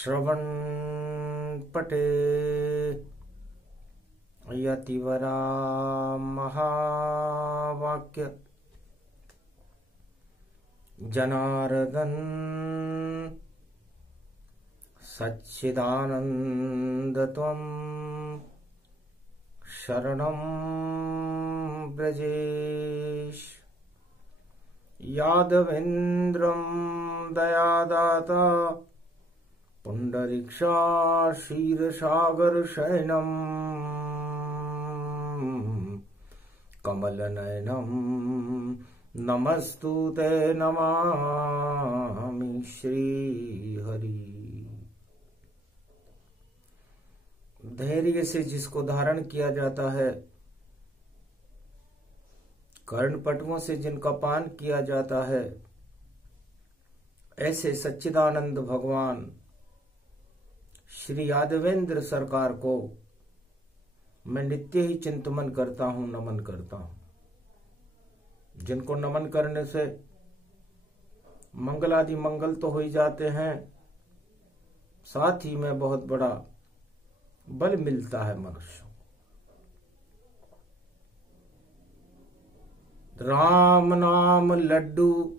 श्रवण पटे यतिवरा महावाक्य जनार्दन सच्चिदानंद त्वं शरणं व्रजेश। यादवेन्द्रं दयादाता पुंडरीक्षा क्षीरसागर शयनम् कमलनयनं नमस्तुते नमामि श्रीहरि। धैर्य से जिसको धारण किया जाता है, कर्णपटुओं से जिनका पान किया जाता है, ऐसे सच्चिदानंद भगवान श्री यादवेंद्र सरकार को मैं नित्य ही चिंतन करता हूं, नमन करता हूं। जिनको नमन करने से मंगलादि मंगल तो हो ही जाते हैं, साथ ही में बहुत बड़ा बल मिलता है मनुष्य। राम नाम लड्डू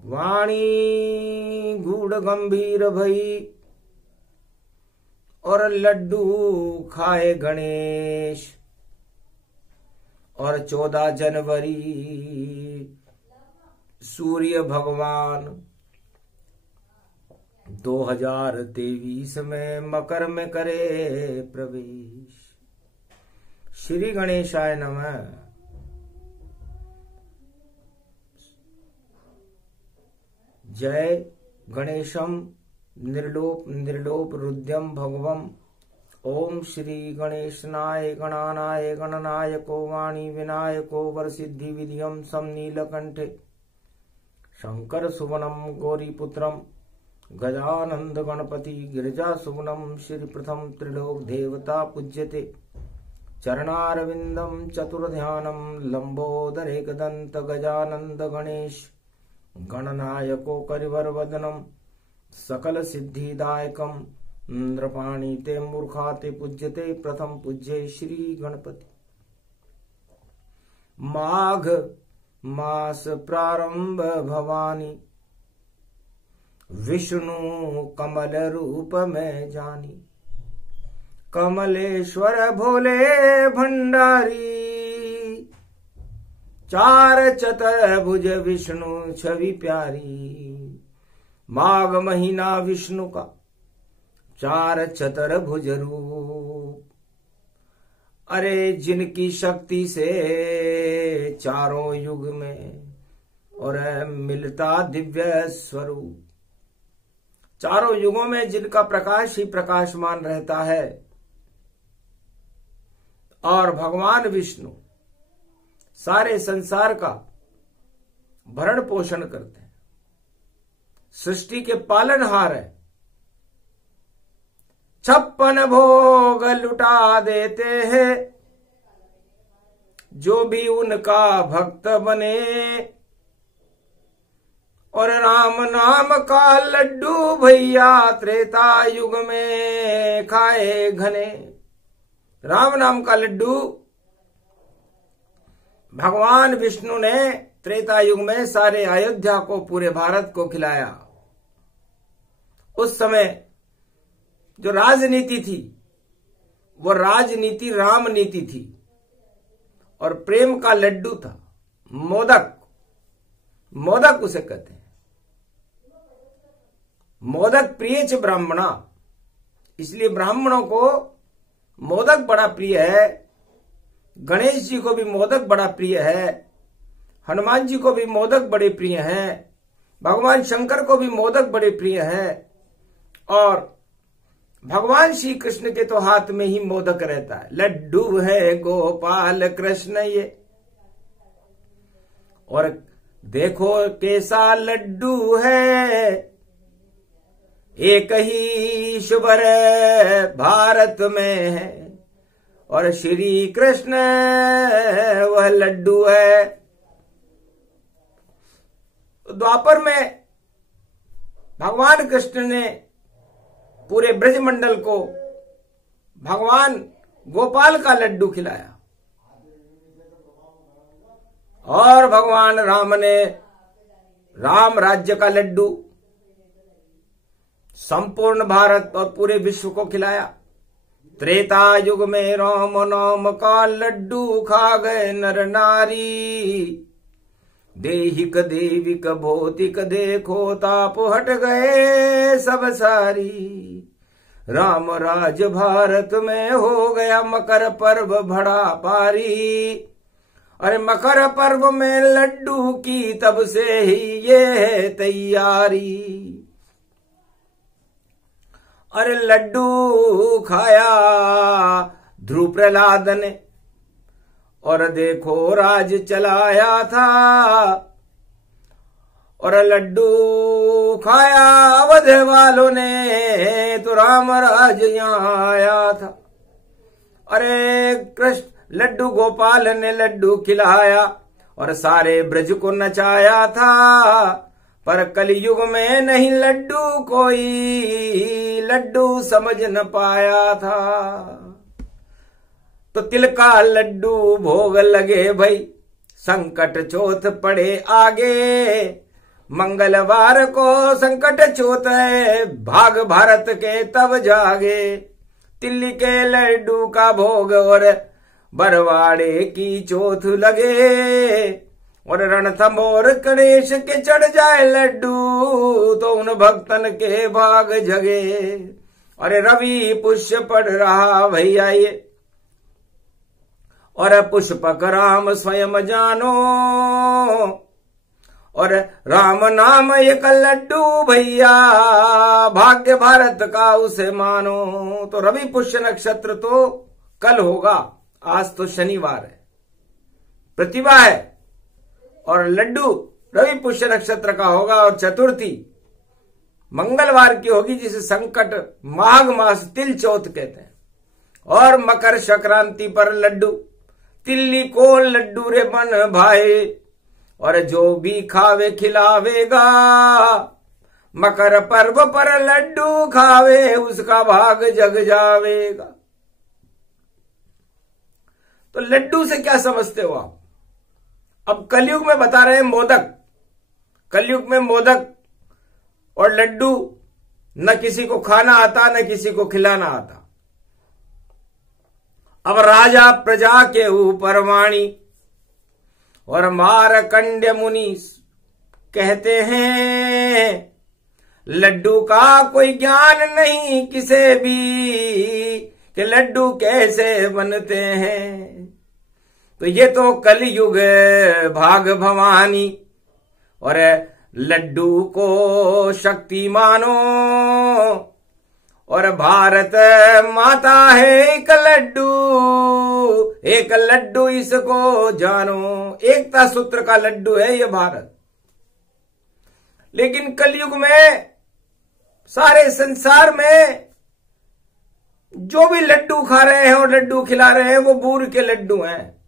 वाणी गूढ़ गंभीर भई और लड्डू खाए गणेश। और 14 जनवरी सूर्य भगवान 2023 में मकर में करे प्रवेश। श्री गणेशाय नमः। जय गणेशम निर्लोप रुद्यम भगवम। ओम श्री गणेशनाय गणानाय गणनायको वाणी विनायको वरसिद्धि विधियम सम नीलकंठे शंकर सुवनम गौरीपुत्रम गजानंद गणपति गिरिजा सुवनम श्री प्रथम त्रिलोक देवता पूज्यते। चरणारविंदम चतुर्ध्यानम लंबोदर एकदंत गजानंद गणेश गणनायको करिवर वदनम सकल सिद्धिदायकम नृपाणी ते मूर्खा ते पूज्यते। प्रथम पूज्य श्री गणपति। माघ मास प्रारंभ भवानी विष्णु कमल रूप में जानी। कमलेश्वर भोले भंडारी 4 चतुर्भुज विष्णु छवि प्यारी। माघ महीना विष्णु का 4 चतुर्भुज रूप। अरे जिनकी शक्ति से चारों युग में और मिलता दिव्य स्वरूप। चारों युगों में जिनका प्रकाश ही प्रकाशमान रहता है। और भगवान विष्णु सारे संसार का भरण पोषण करते हैं, सृष्टि के पालनहार है। 56 भोग लुटा देते हैं जो भी उनका भक्त बने। और राम नाम का लड्डू भैया त्रेता युग में खाए घने। राम नाम का लड्डू भगवान विष्णु ने त्रेता युग में सारे अयोध्या को, पूरे भारत को खिलाया। उस समय जो राजनीति थी वो राजनीति राम नीति थी। और प्रेम का लड्डू था मोदक। मोदक उसे कहते हैं। मोदक प्रिय च ब्राह्मणा, इसलिए ब्राह्मणों को मोदक बड़ा प्रिय है। गणेश जी को भी मोदक बड़ा प्रिय है। हनुमान जी को भी मोदक बड़े प्रिय हैं। भगवान शंकर को भी मोदक बड़े प्रिय हैं। और भगवान श्री कृष्ण के तो हाथ में ही मोदक रहता है। लड्डू है गोपाल कृष्ण ये। और देखो कैसा लड्डू है, एक ही शुभर भारत में है। और श्री कृष्ण वह लड्डू है तो द्वापर में भगवान कृष्ण ने पूरे ब्रजमंडल को भगवान गोपाल का लड्डू खिलाया और भगवान राम ने राम राज्य का लड्डू संपूर्ण भारत और पूरे विश्व को खिलाया। त्रेता युग में राम नाम का लड्डू खा गए नर नारी, देहिक देविक भौतिक देखो ताप हट गए सब सारी। राम राज भारत में हो गया मकर पर्व बड़ा भारी, अरे मकर पर्व में लड्डू की तब से ही ये है तैयारी। अरे लड्डू खाया ध्रुव प्रहलाद ने और देखो राज चलाया था, और लड्डू खाया अवध वालों ने तो राम राज यहाँ आया था। अरे कृष्ण लड्डू गोपाल ने लड्डू खिलाया और सारे ब्रज को नचाया था, पर कलयुग में नहीं लड्डू कोई लड्डू समझ न पाया था। तो तिल का लड्डू भोग लगे भाई, संकट चौथ पड़े आगे। मंगलवार को संकट चौथ है, भाग भारत के तब जागे। तिल्ली के लड्डू का भोग और बरवाड़े की चौथ लगे, और रणथंभौर गणेश के चढ़ जाए लड्डू तो उन भक्तन के भाग जगे। अरे रवि पुष्य पड़ रहा भैया ये, और पुष्पक राम स्वयं जानो, और राम नाम एक लड्डू भैया भाग्य भारत का उसे मानो। तो रवि पुष्य नक्षत्र तो कल होगा, आज तो शनिवार है, प्रतिभा है, और लड्डू रवि पुष्य नक्षत्र का होगा, और चतुर्थी मंगलवार की होगी जिसे संकट माघ मास तिल चौथ कहते हैं। और मकर संक्रांति पर लड्डू तिल्ली को लड्डू रे बन भाई, और जो भी खावे खिलावेगा। मकर पर्व पर लड्डू खावे उसका भाग जग जावेगा। तो लड्डू से क्या समझते हो आप? अब कलयुग में बता रहे हैं मोदक। कलयुग में मोदक और लड्डू न किसी को खाना आता न किसी को खिलाना आता। अब राजा प्रजा के ऊपर वाणी, और मारकंड्य मुनि कहते हैं लड्डू का कोई ज्ञान नहीं किसे भी कि लड्डू कैसे बनते हैं। तो ये तो कलयुग भाग भवानी, और लड्डू को शक्ति मानो, और भारत माता है एक लड्डू इसको जानो। एकता सूत्र का लड्डू है ये भारत। लेकिन कलयुग में सारे संसार में जो भी लड्डू खा रहे हैं और लड्डू खिला रहे हैं वो बूर के लड्डू हैं।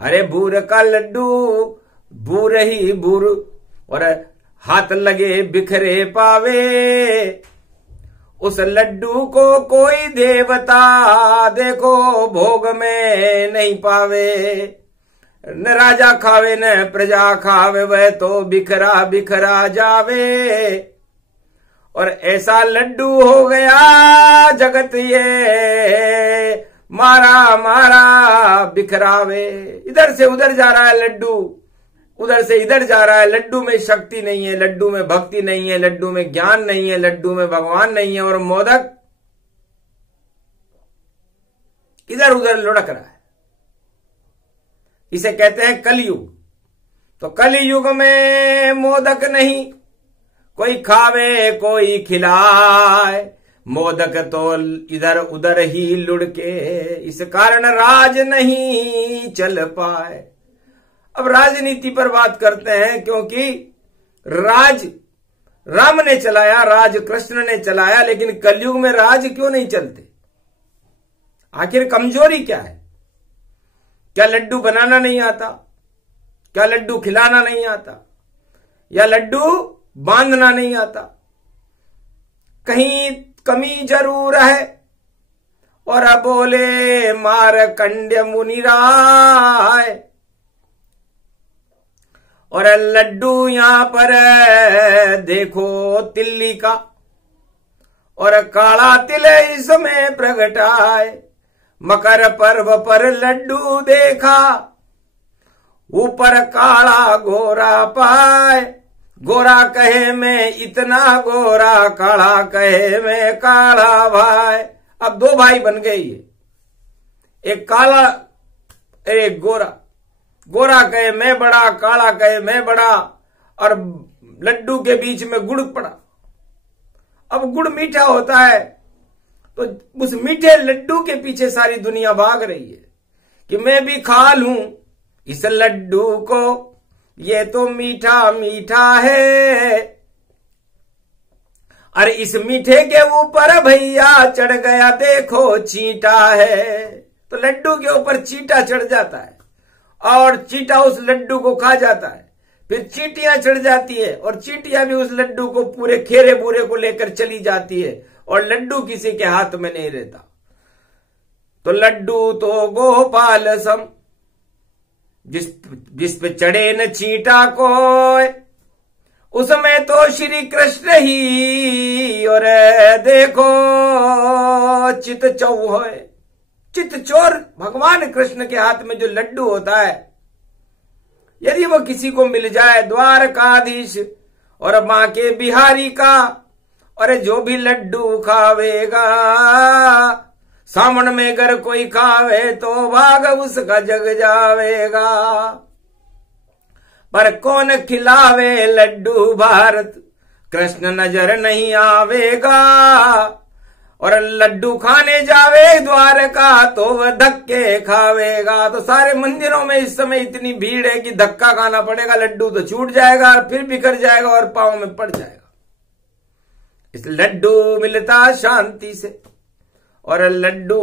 अरे बूर का लड्डू बूर ही बूर, और हाथ लगे बिखरे पावे। उस लड्डू को कोई देवता देखो भोग में नहीं पावे। न राजा खावे न प्रजा खावे, वह तो बिखरा बिखरा जावे। और ऐसा लड्डू हो गया जगत ये मारा मारा बिखरावे। इधर से उधर जा रहा है लड्डू, उधर से इधर जा रहा है। लड्डू में शक्ति नहीं है, लड्डू में भक्ति नहीं है, लड्डू में ज्ञान नहीं है, लड्डू में भगवान नहीं है, और मोदक इधर उधर लुढ़क रहा है। इसे कहते हैं कलयुग। तो कलयुग में मोदक नहीं कोई खावे कोई खिलाए, मोदक तो इधर उधर ही लुढ़के, इस कारण राज नहीं चल पाए। अब राजनीति पर बात करते हैं, क्योंकि राज राम ने चलाया, राज कृष्ण ने चलाया, लेकिन कलयुग में राज क्यों नहीं चलते? आखिर कमजोरी क्या है? क्या लड्डू बनाना नहीं आता? क्या लड्डू खिलाना नहीं आता? या लड्डू बांधना नहीं आता। कहीं कमी जरूर है। और बोले मारकंड्य मुनिराय, और लड्डू यहां पर देखो तिल्ली का, और काला तिल इसमें प्रगटाए। मकर पर्व पर लड्डू देखा, ऊपर काला गोरा पाए। गोरा कहे मैं इतना गोरा, काला कहे मैं काला भाई। अब दो भाई बन गए ये, एक काला एक गोरा। गोरा कहे मैं बड़ा, काला कहे मैं बड़ा, और लड्डू के बीच में गुड़ पड़ा। अब गुड़ मीठा होता है, तो उस मीठे लड्डू के पीछे सारी दुनिया भाग रही है कि मैं भी खा लूं इस लड्डू को, ये तो मीठा मीठा है। अरे इस मीठे के ऊपर भैया चढ़ गया देखो चींटा है। तो लड्डू के ऊपर चींटा चढ़ जाता है, और चींटा उस लड्डू को खा जाता है। फिर चींटियां चढ़ जाती है, और चींटियां भी उस लड्डू को पूरे खेरे बूरे को लेकर चली जाती है, और लड्डू किसी के हाथ में नहीं रहता। तो लड्डू तो गोपाल सम, जिस पे चढ़े न चींटा कोई, उसमें तो श्री कृष्ण ही। और देखो चित चौ है, चित चोर भगवान कृष्ण के हाथ में जो लड्डू होता है, यदि वो किसी को मिल जाए, द्वारकाधीश और मां के बिहारी का, और जो भी लड्डू खावेगा, सामन में अगर कोई खावे तो भाग उसका जग जावेगा। पर कौन खिलावे लड्डू भारत, कृष्ण नजर नहीं आवेगा। और लड्डू खाने जावे द्वारका, तो वह धक्के खावेगा। तो सारे मंदिरों में इस समय इतनी भीड़ है कि धक्का खाना पड़ेगा, लड्डू तो छूट जाएगा, और फिर बिखर जाएगा और पांव में पड़ जाएगा। इस लड्डू मिलता शांति से, और लड्डू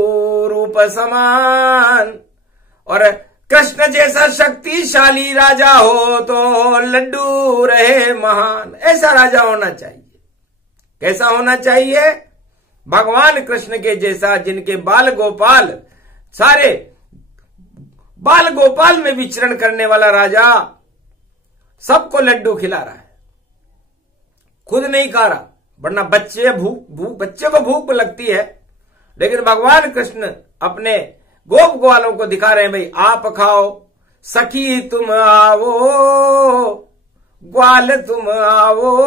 रूप समान। और कृष्ण जैसा शक्तिशाली राजा हो तो लड्डू रहे महान। ऐसा राजा होना चाहिए। कैसा होना चाहिए? भगवान कृष्ण के जैसा, जिनके बाल गोपाल, सारे बाल गोपाल में विचरण करने वाला राजा सबको लड्डू खिला रहा है, खुद नहीं खा रहा। वरना बच्चे को भूख लगती है, लेकिन भगवान कृष्ण अपने गोप ग्वालों को दिखा रहे हैं, भाई आप खाओ, सखी तुम आओ, ग्वाल तुम आओ,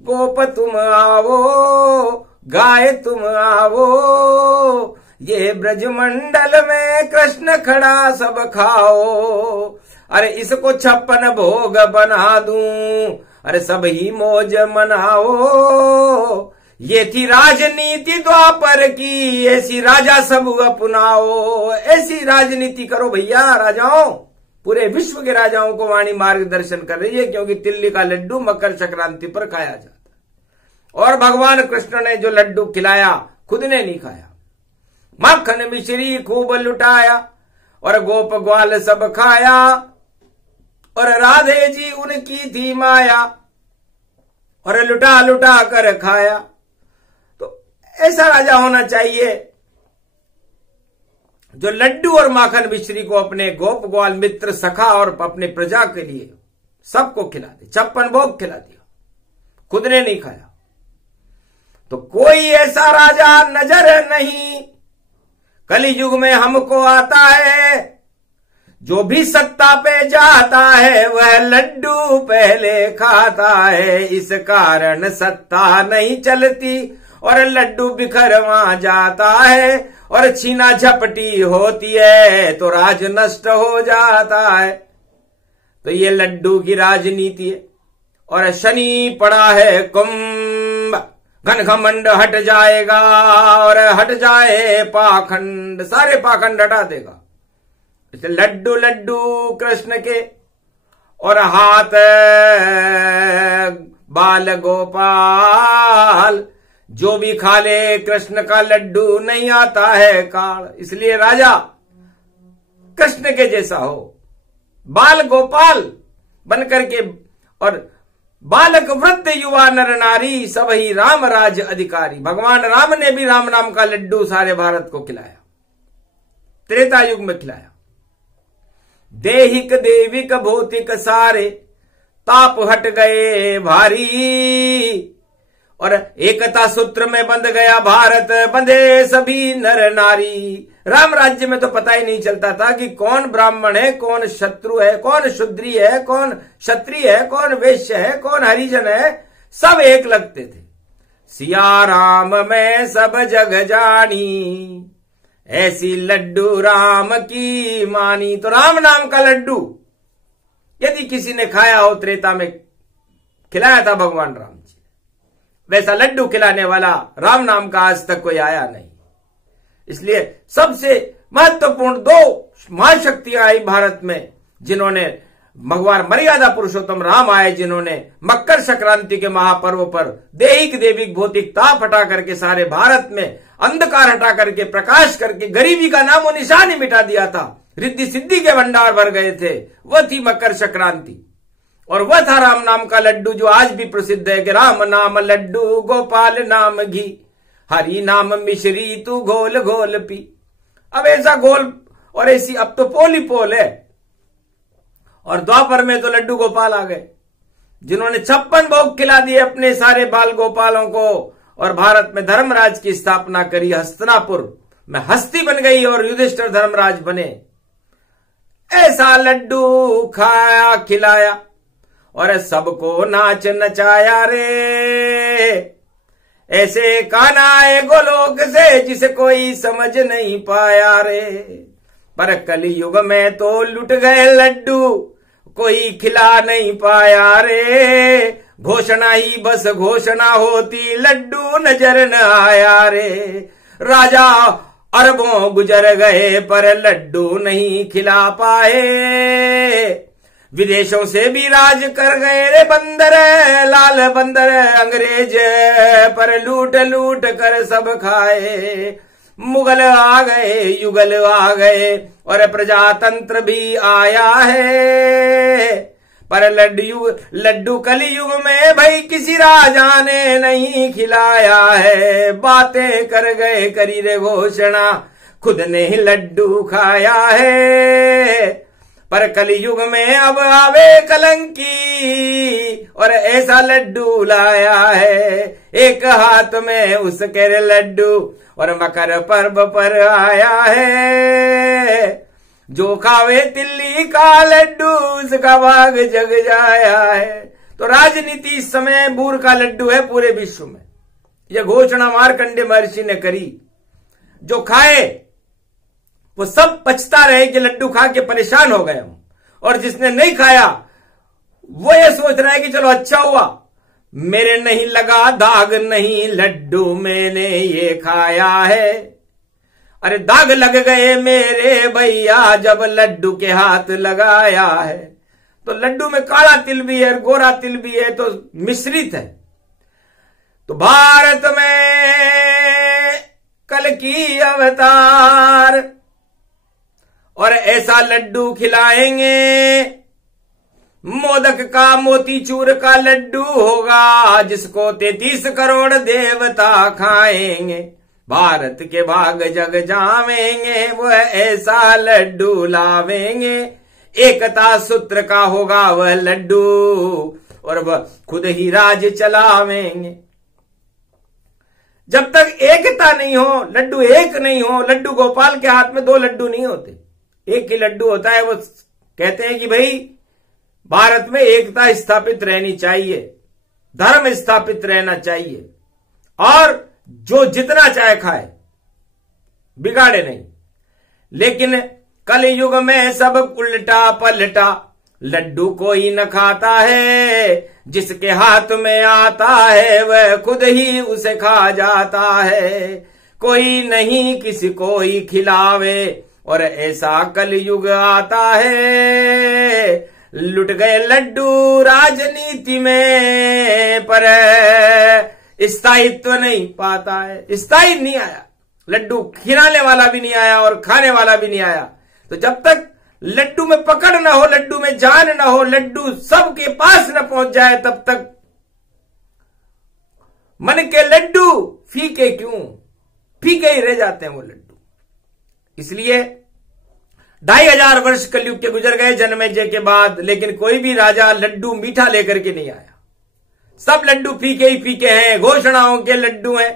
गोप तुम आओ, गाय तुम आओ, ये ब्रजमंडल में कृष्ण खड़ा सब खाओ। अरे इसको 56 भोग बना दूं, अरे सब ही मौज मनाओ। ये थी राजनीति द्वापर की, ऐसी राजा सब अपनाओ। ऐसी राजनीति करो भैया राजाओं। पूरे विश्व के राजाओं को वाणी मार्गदर्शन कर रही है, क्योंकि तिल्ली का लड्डू मकर संक्रांति पर खाया जाता है। और भगवान कृष्ण ने जो लड्डू खिलाया, खुद ने नहीं खाया। मक्खन मिश्री खूब लुटाया, और गोप ग्वाल सब खाया, और राधे जी उनकी थी माया, और लुटा लुटा कर खाया। तो ऐसा राजा होना चाहिए जो लड्डू और माखन मिश्री को अपने गोप ग्वाल मित्र सखा और अपने प्रजा के लिए सबको खिला दे। 56 भोग खिला दिया, खुद ने नहीं खाया। तो कोई ऐसा राजा नजर नहीं कलियुग में हमको आता है, जो भी सत्ता पे जाता है वह लड्डू पहले खाता है। इस कारण सत्ता नहीं चलती और लड्डू बिखरवा जाता है, और छीना झपटी होती है तो राज नष्ट हो जाता है। तो ये लड्डू की राजनीति है। और शनि पड़ा है कुंभ, घन घमंड हट जाएगा, और हट जाए पाखंड, सारे पाखंड हटा देगा। लड्डू लड्डू कृष्ण के, और हाथ बाल गोपाल, जो भी खा ले कृष्ण का लड्डू नहीं आता है काल। इसलिए राजा कृष्ण के जैसा हो, बाल गोपाल बन करके और बालक वृद्ध युवा नर नारी सब ही राम राज अधिकारी। भगवान राम ने भी राम नाम का लड्डू सारे भारत को खिलाया, त्रेता युग में खिलाया। देहिक देविक भौतिक सारे ताप हट गए भारी, और एकता सूत्र में बंध गया भारत, बंधे सभी नर नारी। राम राज्य में तो पता ही नहीं चलता था कि कौन ब्राह्मण है, कौन शत्रु है, कौन शूद्री है, कौन क्षत्रिय है, कौन वैश्य है, कौन हरिजन है, सब एक लगते थे। सिया राम में सब जग जानी, ऐसी लड्डू राम की मानी। तो राम नाम का लड्डू यदि किसी ने खाया हो, त्रेता में खिलाया था भगवान राम जी, वैसा लड्डू खिलाने वाला राम नाम का आज तक कोई आया नहीं। इसलिए सबसे महत्वपूर्ण दो महाशक्तियां आई भारत में, जिन्होंने भगवान मर्यादा पुरुषोत्तम राम आए, जिन्होंने मकर संक्रांति के महापर्व पर देहिक देविक भौतिक ताप हटा करके सारे भारत में अंधकार हटा करके प्रकाश करके गरीबी का नामो निशान ही मिटा दिया था, रिद्धि सिद्धि के भंडार भर गए थे। वह थी मकर संक्रांति, और वह था राम नाम का लड्डू, जो आज भी प्रसिद्ध है कि राम नाम लड्डू गोपाल नाम घी, हरि नाम मिश्री तू घोल घोल पी। अब ऐसा घोल और ऐसी अब तो पोल ही पोल है, और द्वापर में तो लड्डू गोपाल आ गए, जिन्होंने 56 भोग खिला दिए अपने सारे बाल गोपालों को, और भारत में धर्मराज की स्थापना करी। हस्तिनापुर में हस्ती बन गई और युधिष्ठिर धर्मराज बने। ऐसा लड्डू खाया खिलाया और सबको नाच नचाया रे, ऐसे कान्हा आए गोलोक से जिसे कोई समझ नहीं पाया रे। पर कलयुग में तो लुट गए लड्डू, कोई खिला नहीं पाया रे। घोषणा ही बस घोषणा होती, लड्डू नजर न आया रे। राजा अरबों गुजर गए पर लड्डू नहीं खिला पाए, विदेशों से भी राज कर गए रे बंदर, लाल बंदर अंग्रेज, पर लूट लूट कर सब खाए। मुगल आ गए, युगल आ गए, और प्रजातंत्र भी आया है, पर लड्डू कलयुग में भाई किसी राजा ने नहीं खिलाया है। बातें कर गए करी रे घोषणा, खुद ने ही लड्डू खाया है। पर कलयुग में अब आवे कलंकी, और ऐसा लड्डू लाया है। एक हाथ में उसके लड्डू, और मकर पर्व पर आया है। जो खावे तिल्ली का लड्डू, उसका भाग जग जाया है। तो राजनीति इस समय बूर का लड्डू है पूरे विश्व में। यह घोषणा मार्कंडेय महर्षि ने करी। जो खाए वो सब पछता रहे कि लड्डू खा के परेशान हो गए हम, और जिसने नहीं खाया वो ये सोच रहा है कि चलो अच्छा हुआ मेरे नहीं लगा दाग, नहीं लड्डू मैंने ये खाया है। अरे दाग लग गए मेरे भैया जब लड्डू के हाथ लगाया है। तो लड्डू में काला तिल भी है, गोरा तिल भी है, तो मिश्रित है। तो भारत में कल की अवतार, और ऐसा लड्डू खिलाएंगे, मोदक का मोतीचूर का लड्डू होगा, जिसको 33 करोड़ देवता खाएंगे। भारत के भाग जग जावेंगे, वह ऐसा लड्डू लावेंगे। एकता सूत्र का होगा वह लड्डू, और वह खुद ही राज चलावेंगे। जब तक एकता नहीं हो, लड्डू एक नहीं हो, लड्डू गोपाल के हाथ में 2 लड्डू नहीं होते, एक ही लड्डू होता है। वो कहते हैं कि भाई भारत में एकता स्थापित रहनी चाहिए, धर्म स्थापित रहना चाहिए, और जो जितना चाहे खाए, बिगाड़े नहीं। लेकिन कलयुग में सब उल्टा पलटा, लड्डू कोई न खाता है, जिसके हाथ में आता है वह खुद ही उसे खा जाता है। कोई नहीं किसी को ही खिलावे, और ऐसा कलयुग आता है। लुट गए लड्डू राजनीति में, पर स्थायित्व नहीं पाता है। स्थायी नहीं आया, लड्डू खिलाने वाला भी नहीं आया और खाने वाला भी नहीं आया। तो जब तक लड्डू में पकड़ ना हो, लड्डू में जान ना हो, लड्डू सबके पास न पहुंच जाए, तब तक मन के लड्डू फीके क्यों, फीके ही रह जाते हैं वो लड्डू। इसलिए 2500 वर्ष कलयुग के गुजर गए जन्मेजय के बाद, लेकिन कोई भी राजा लड्डू मीठा लेकर के नहीं आया। सब लड्डू फीके ही फीके हैं, घोषणाओं के लड्डू हैं।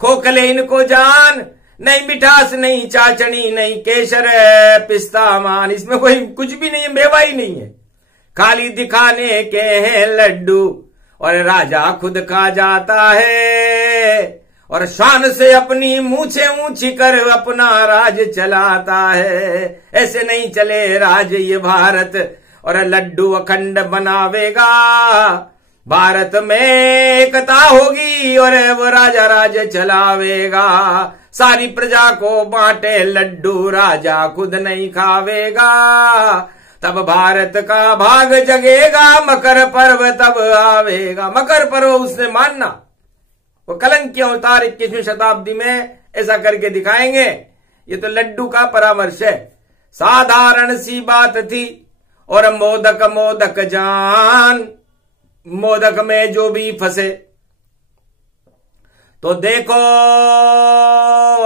खोखले इनको जान, नहीं मिठास, नहीं चाचनी, नहीं केसर पिस्ता मान, इसमें कोई कुछ भी नहीं है, मेवा ही नहीं है, खाली दिखाने के हैं लड्डू। और राजा खुद खा जाता है और शान से अपनी मूछे ऊंची कर अपना राज चलाता है। ऐसे नहीं चले राज ये भारत, और लड्डू अखंड बनावेगा। भारत में एकता होगी और वो राजा राज चलावेगा। सारी प्रजा को बांटे लड्डू, राजा खुद नहीं खावेगा। तब भारत का भाग जगेगा, मकर पर्व तब आवेगा। मकर पर्व उसने मानना, वो कलंक के अवतार 21वीं शताब्दी में ऐसा करके दिखाएंगे। ये तो लड्डू का परामर्श है, साधारण सी बात थी। और मोदक मोदक जान, मोदक में जो भी फंसे तो देखो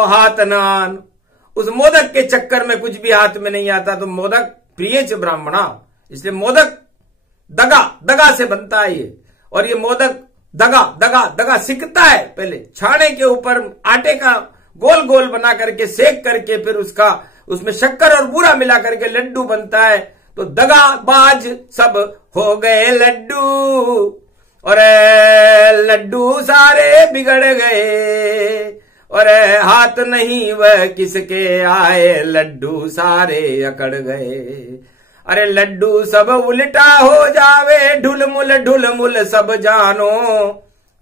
हाथ नान। उस मोदक के चक्कर में कुछ भी हाथ में नहीं आता। तो मोदक प्रिय च ब्राह्मणा, इसलिए मोदक दगा दगा से बनता है ये। और ये मोदक दगा दगा दगा सिकता है, पहले छाने के ऊपर आटे का गोल गोल बना करके सेक करके फिर उसमें शक्कर और बूरा मिला करके लड्डू बनता है। तो दगाबाज सब हो गए लड्डू, और लड्डू सारे बिगड़ गए। और हाथ नहीं वह किसके आए, लड्डू सारे अकड़ गए। अरे लड्डू सब उल्टा हो जावे, ढुलमुल सब जानो।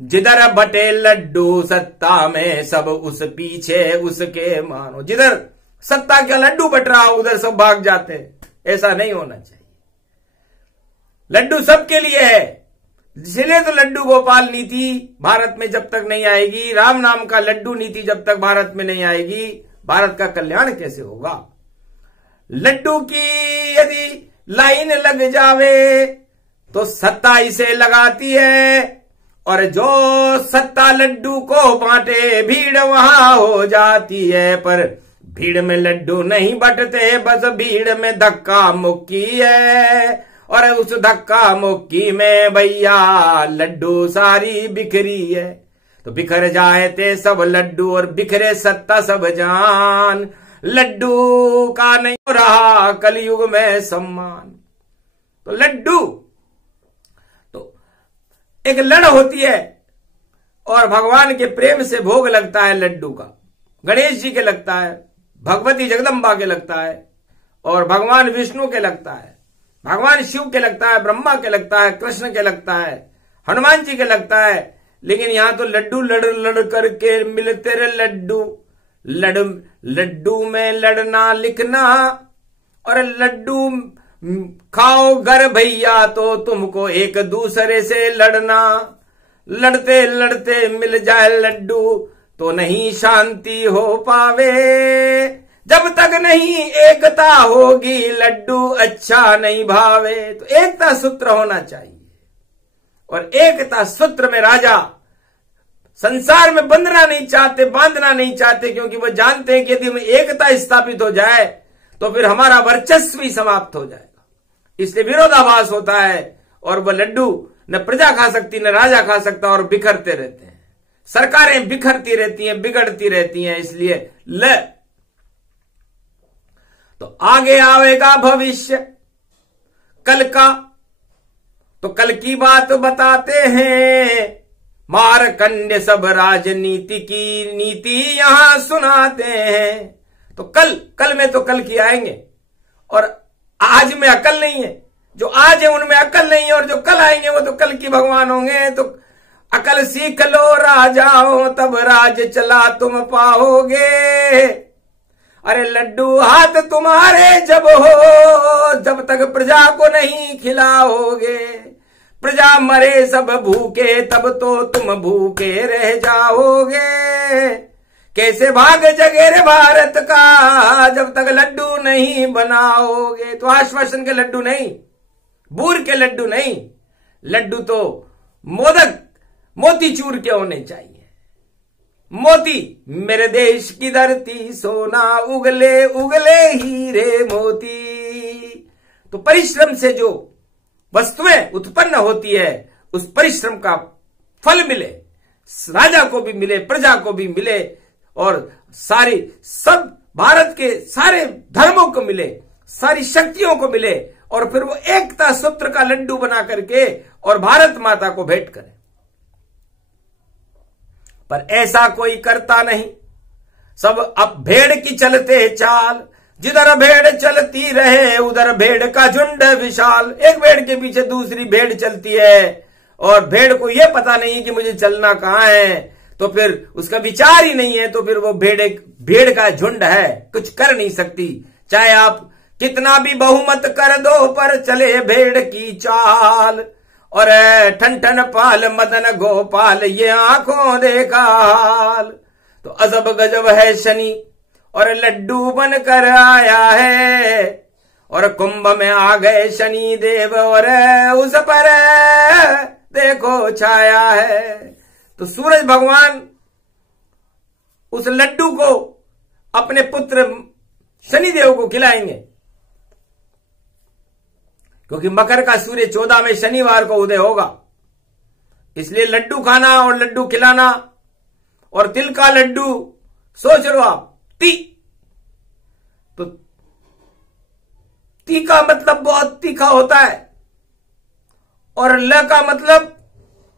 जिधर बटे लड्डू सत्ता में, सब उस पीछे उसके मानो। जिधर सत्ता का लड्डू बट रहा उधर सब भाग जाते, ऐसा नहीं होना चाहिए। लड्डू सबके लिए है, इसलिए तो लड्डू गोपाल नीति भारत में जब तक नहीं आएगी, राम नाम का लड्डू नीति जब तक भारत में नहीं आएगी, भारत का कल्याण कैसे होगा। लड्डू की यदि लाइन लग जावे तो सत्ता इसे लगाती है, और जो सत्ता लड्डू को बांटे भीड़ वहां हो जाती है। पर भीड़ में लड्डू नहीं बटते, बस भीड़ में धक्का मुक्की है। और उस धक्का मुक्की में भैया लड्डू सारी बिखरी है। तो बिखर जाए थे सब लड्डू और बिखरे सत्ता सब जान। लड्डू का नहीं हो रहा कलयुग में सम्मान। तो लड्डू तो एक लड़ होती है और भगवान के प्रेम से भोग लगता है लड्डू का। गणेश जी के लगता है, भगवती जगदम्बा के लगता है, और भगवान विष्णु के लगता है, भगवान शिव के लगता है, ब्रह्मा के लगता है, कृष्ण के लगता है, हनुमान जी के लगता है। लेकिन यहां तो लड्डू लड़ लड़ करके मिलते रहे लड्डू। लड्डू में लड़ना लिखना, और लड्डू खाओ घर भैया तो तुमको एक दूसरे से लड़ना। लड़ते लड़ते मिल जाए लड्डू तो नहीं शांति हो पावे। जब तक नहीं एकता होगी लड्डू अच्छा नहीं भावे। तो एकता सूत्र होना चाहिए, और एकता सूत्र में राजा संसार में बांधना नहीं चाहते, क्योंकि वो जानते हैं कि यदि हमें एकता स्थापित हो जाए तो फिर हमारा वर्चस्व ही समाप्त हो जाएगा। इसलिए विरोधाभास होता है, और वह लड्डू न प्रजा खा सकती न राजा खा सकता, और बिखरते रहते हैं। सरकारें बिखरती रहती हैं, बिगड़ती रहती हैं। इसलिए तो आगे आवेगा भविष्य कल का। तो कल की बात बताते हैं, मारकंडे सब राजनीति की नीति यहां सुनाते हैं। तो कल में तो कल की आएंगे, और आज में अकल नहीं है। जो आज है उनमें अकल नहीं है, और जो कल आएंगे वो तो कल की भगवान होंगे। तो अकल सीख लो राजाओं, तब राज चला तुम पाओगे। अरे लड्डू हाथ तुम्हारे जब हो, जब तक प्रजा को नहीं खिलाओगे। प्रजा मरे सब भूखे, तब तो तुम भूखे रह जाओगे। कैसे भाग जगे रे भारत का जब तक लड्डू नहीं बनाओगे। तो आश्वासन के लड्डू नहीं, बूर के लड्डू नहीं, लड्डू तो मोदक मोतीचूर के होने चाहिए। मोती मेरे देश की धरती सोना, उगले उगले हीरे मोती। तो परिश्रम से जो वस्तुएं उत्पन्न होती है उस परिश्रम का फल मिले, राजा को भी मिले, प्रजा को भी मिले, और सब भारत के सारे धर्मों को मिले, सारी शक्तियों को मिले, और फिर वो एकता सूत्र का लड्डू बना करके और भारत माता को भेंट करे। पर ऐसा कोई करता नहीं, सब अब भेड़ की चलते चाल, जिधर भेड़ चलती रहे उधर भेड़ का झुंड विशाल। एक भेड़ के पीछे दूसरी भेड़ चलती है और भेड़ को यह पता नहीं कि मुझे चलना कहां है, तो फिर उसका विचार ही नहीं है, तो फिर वो भेड़ का झुंड है, कुछ कर नहीं सकती। चाहे आप कितना भी बहुमत कर दो पर चले भेड़ की चाल। और ठन ठन पाल मदन गोपाल ये आंखों देखा हाल। तो अजब गजब है शनि और लड्डू बनकर आया है, और कुंभ में आ गए शनि देव और उस पर देखो छाया है। तो सूरज भगवान उस लड्डू को अपने पुत्र शनिदेव को खिलाएंगे, क्योंकि मकर का सूर्य 14 में शनिवार को उदय होगा। इसलिए लड्डू खाना और लड्डू खिलाना, और तिल का लड्डू सोच लो आप, तो ती का मतलब बहुत तीखा होता है, और ल का मतलब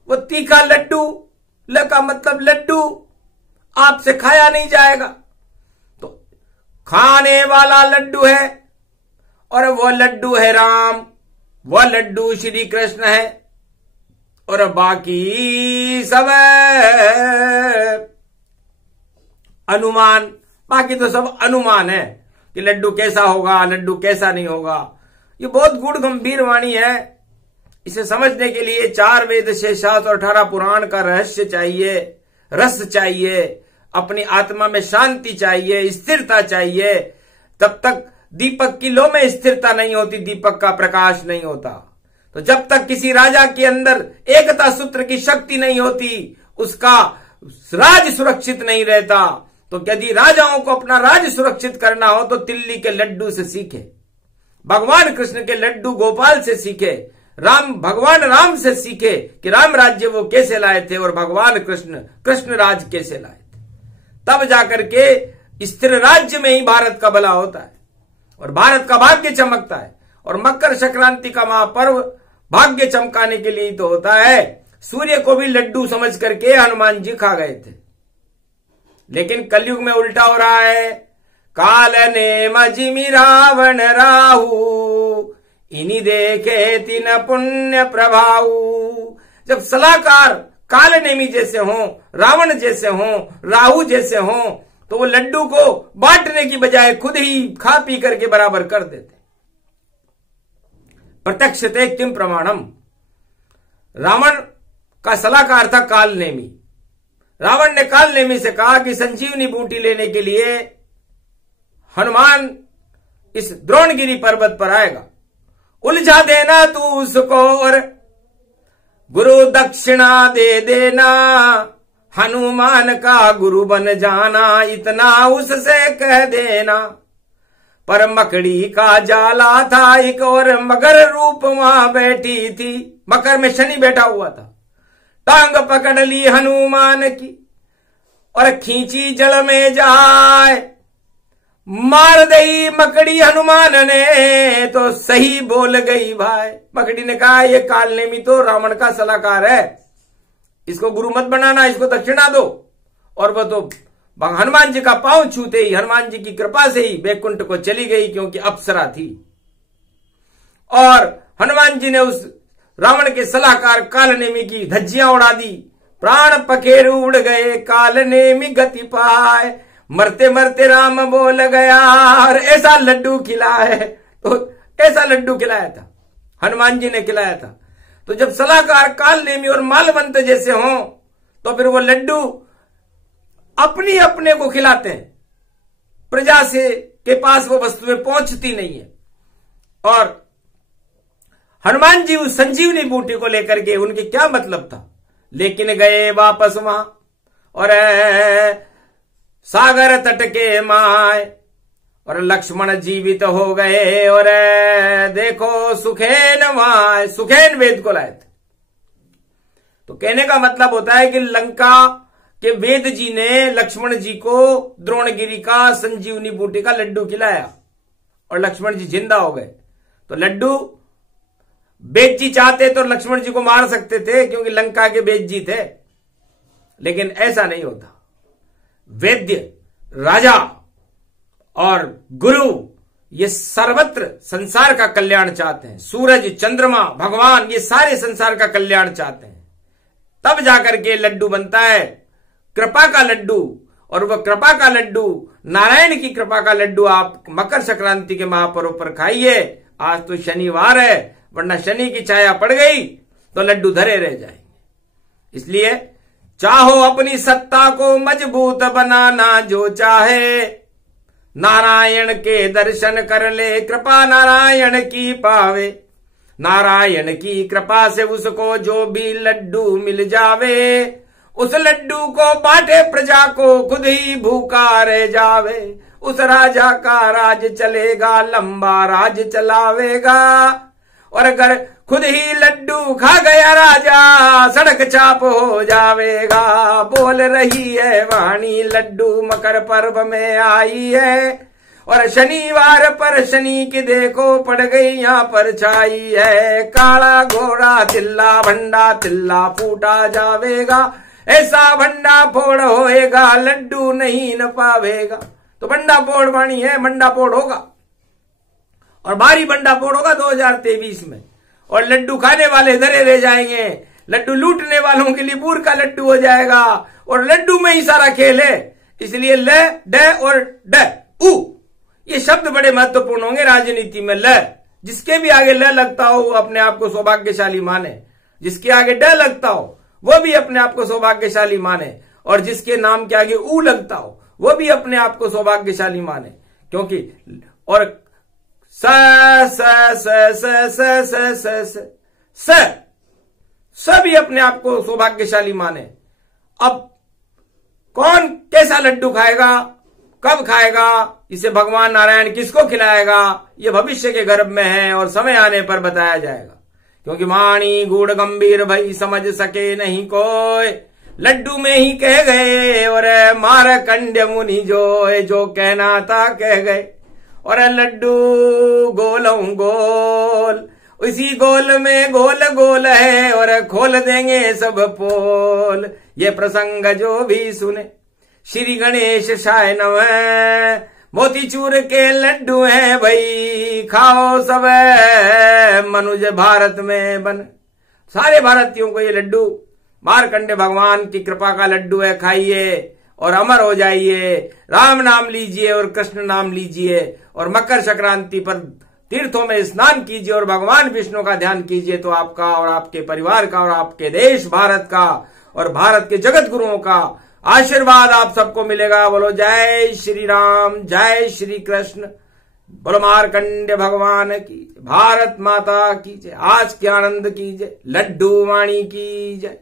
वो तीखा लड्डू, ल का मतलब लड्डू आपसे खाया नहीं जाएगा। तो खाने वाला लड्डू है, और वो लड्डू है राम, वह लड्डू श्री कृष्ण है, और बाकी सब अनुमान, बाकी तो सब अनुमान है कि लड्डू कैसा होगा, लड्डू कैसा नहीं होगा। ये बहुत गूढ़ गंभीर वाणी है। इसे समझने के लिए 4 वेद, 6 शास्त्र और 18 पुराण का रहस्य चाहिए, रस चाहिए, अपनी आत्मा में शांति चाहिए, स्थिरता चाहिए। तब तक दीपक की लो में स्थिरता नहीं होती, दीपक का प्रकाश नहीं होता। तो जब तक किसी राजा के अंदर एकता सूत्र की शक्ति नहीं होती, उसका राज सुरक्षित नहीं रहता। तो यदि राजाओं को अपना राज सुरक्षित करना हो तो तिल्ली के लड्डू से सीखे, भगवान कृष्ण के लड्डू गोपाल से सीखे, भगवान राम से सीखे कि राम राज्य वो कैसे लाए थे, और भगवान कृष्ण राज कैसे लाए थे। तब जाकर के स्थिर राज्य में ही भारत का भला होता है और भारत का भाग्य चमकता है। और मकर संक्रांति का महापर्व भाग्य चमकाने के लिए तो होता है। सूर्य को भी लड्डू समझ करके हनुमान जी खा गए थे, लेकिन कलयुग में उल्टा हो रहा है। काल ने मजिमी रावण राहु, इन्हीं देखे तीन पुण्य प्रभाऊ। जब सलाहकार काल नेमी जैसे हों, रावण जैसे हों, राहु जैसे हों, तो वो लड्डू को बांटने की बजाय खुद ही खा पी करके बराबर कर देते। प्रत्यक्षते किम प्रमाणम। रावण का सलाहकार था काल नेमी। रावण ने काल नेमी से कहा कि संजीवनी बूटी लेने के लिए हनुमान इस द्रोणगिरी पर्वत पर आएगा, उलझा देना तू उसको और गुरु दक्षिणा दे देना, हनुमान का गुरु बन जाना, इतना उससे कह देना। पर मकड़ी का जाला था एक और मगर रूप वहां बैठी थी। मकर में शनि बैठा हुआ था। टांग पकड़ ली हनुमान की और खींची जल में जाए, मार दई मकड़ी हनुमान ने तो सही बोल गई भाई। मकड़ी ने कहा ये काल नेमी तो रावण का सलाहकार है, इसको गुरु मत बनाना, इसको दक्षिणा दो। और वो तो हनुमान जी का पांव छूते ही, हनुमान जी की कृपा से ही बैकुंठ को चली गई, क्योंकि अप्सरा थी। और हनुमान जी ने उस रावण के सलाहकार काल नेमी की धज्जियां उड़ा दी। प्राण पखेरु उड़ गए, काल नेमी गति पाए, मरते मरते राम बोल गया। और ऐसा लड्डू खिलाया, तो ऐसा लड्डू खिलाया था, हनुमान जी ने खिलाया था। तो जब सलाहकार काल नेमी और मालवंत जैसे हों तो फिर वो लड्डू अपनी अपने को खिलाते हैं, प्रजा से के पास वो वस्तुएं पहुंचती नहीं है। और हनुमान जी उस संजीवनी बूटी को लेकर के उनके क्या मतलब था, लेकिन गए वापस वहां और सागर तट के माए और लक्ष्मण जीवित हो गए और देखो सुखेन वहां, सुखेन वेद को लाए थे। तो कहने का मतलब होता है कि लंका के वेद जी ने लक्ष्मण जी को द्रोणगिरी का संजीवनी बूटी का लड्डू खिलाया और लक्ष्मण जी जिंदा हो गए। तो लड्डू वेद जी चाहते तो लक्ष्मण जी को मार सकते थे क्योंकि लंका के वेद जी थे, लेकिन ऐसा नहीं होता। वैद्य, राजा और गुरु ये सर्वत्र संसार का कल्याण चाहते हैं। सूरज, चंद्रमा, भगवान ये सारे संसार का कल्याण चाहते हैं। तब जाकर के लड्डू बनता है, कृपा का लड्डू। और वह कृपा का लड्डू, नारायण की कृपा का लड्डू आप मकर संक्रांति के महापर्व पर खाइए। आज तो शनिवार है, वरना शनि की छाया पड़ गई तो लड्डू धरे रह जाएंगे। इसलिए चाहो अपनी सत्ता को मजबूत बनाना जो चाहे, नारायण के दर्शन कर ले कृपा नारायण की पावे। नारायण की कृपा से उसको जो भी लड्डू मिल जावे, उस लड्डू को बांटे प्रजा को खुद ही भूखा रह जावे। उस राजा का राज चलेगा, लंबा राज चलावेगा। और अगर खुद ही लड्डू खा गया राजा, सड़क चाप हो जावेगा। बोल रही है वाणी लड्डू मकर पर्व में आई है, और शनिवार पर शनि की देखो पड़ गई यहाँ पर छाई है। काला घोड़ा तिल्ला भंडा तिल्ला फूटा जावेगा, ऐसा भंडा फोड़ होएगा लड्डू नहीं न पावेगा। तो भंडा फोड़ वाणी है, भंडा फोड़ होगा और भारी भंडा फोड़ होगा 2023 में। और लड्डू खाने वाले धरे रह जाएंगे, लड्डू लूटने वालों के लिए बूर का लड्डू हो जाएगा। और लड्डू में ही सारा खेल है। इसलिए ल, ड और ड, उ ये शब्द बड़े महत्वपूर्ण होंगे राजनीति में। ल, जिसके भी आगे ल लगता हो वो अपने आप को सौभाग्यशाली माने, जिसके आगे ड लगता हो वो भी अपने आप को सौभाग्यशाली माने, और जिसके नाम के आगे ऊ लगता हो वो भी अपने आप को सौभाग्यशाली माने। क्योंकि और स स स स स स स स स भी अपने आप को सौभाग्यशाली माने। अब कौन कैसा लड्डू खाएगा, कब खाएगा, इसे भगवान नारायण किसको खिलाएगा, ये भविष्य के गर्भ में है और समय आने पर बताया जाएगा। क्योंकि वाणी गूढ़ गंभीर भई समझ सके नहीं कोई, लड्डू में ही कह गए और मारकंड्य मुनि जो कहना था कह गए। और लड्डू गोलऊ गोल, उसी गोल में गोल गोल है और खोल देंगे सब पोल। ये प्रसंग जो भी सुने श्री गणेश शाय नमः। मोतीचूर के लड्डू हैं भाई, खाओ सब मनुज भारत में बन। सारे भारतीयों को ये लड्डू मारकंडे भगवान की कृपा का लड्डू है, खाइए और अमर हो जाइए। राम नाम लीजिए और कृष्ण नाम लीजिए और मकर संक्रांति पर तीर्थों में स्नान कीजिए और भगवान विष्णु का ध्यान कीजिए। तो आपका और आपके परिवार का और आपके देश भारत का और भारत के जगत गुरुओं का आशीर्वाद आप सबको मिलेगा। बोलो जय श्री राम, जय श्री कृष्ण, बोलो मारकंडे भगवान की, भारत माता की जय, आज के आनंद की जय, लड्डू वाणी की जय।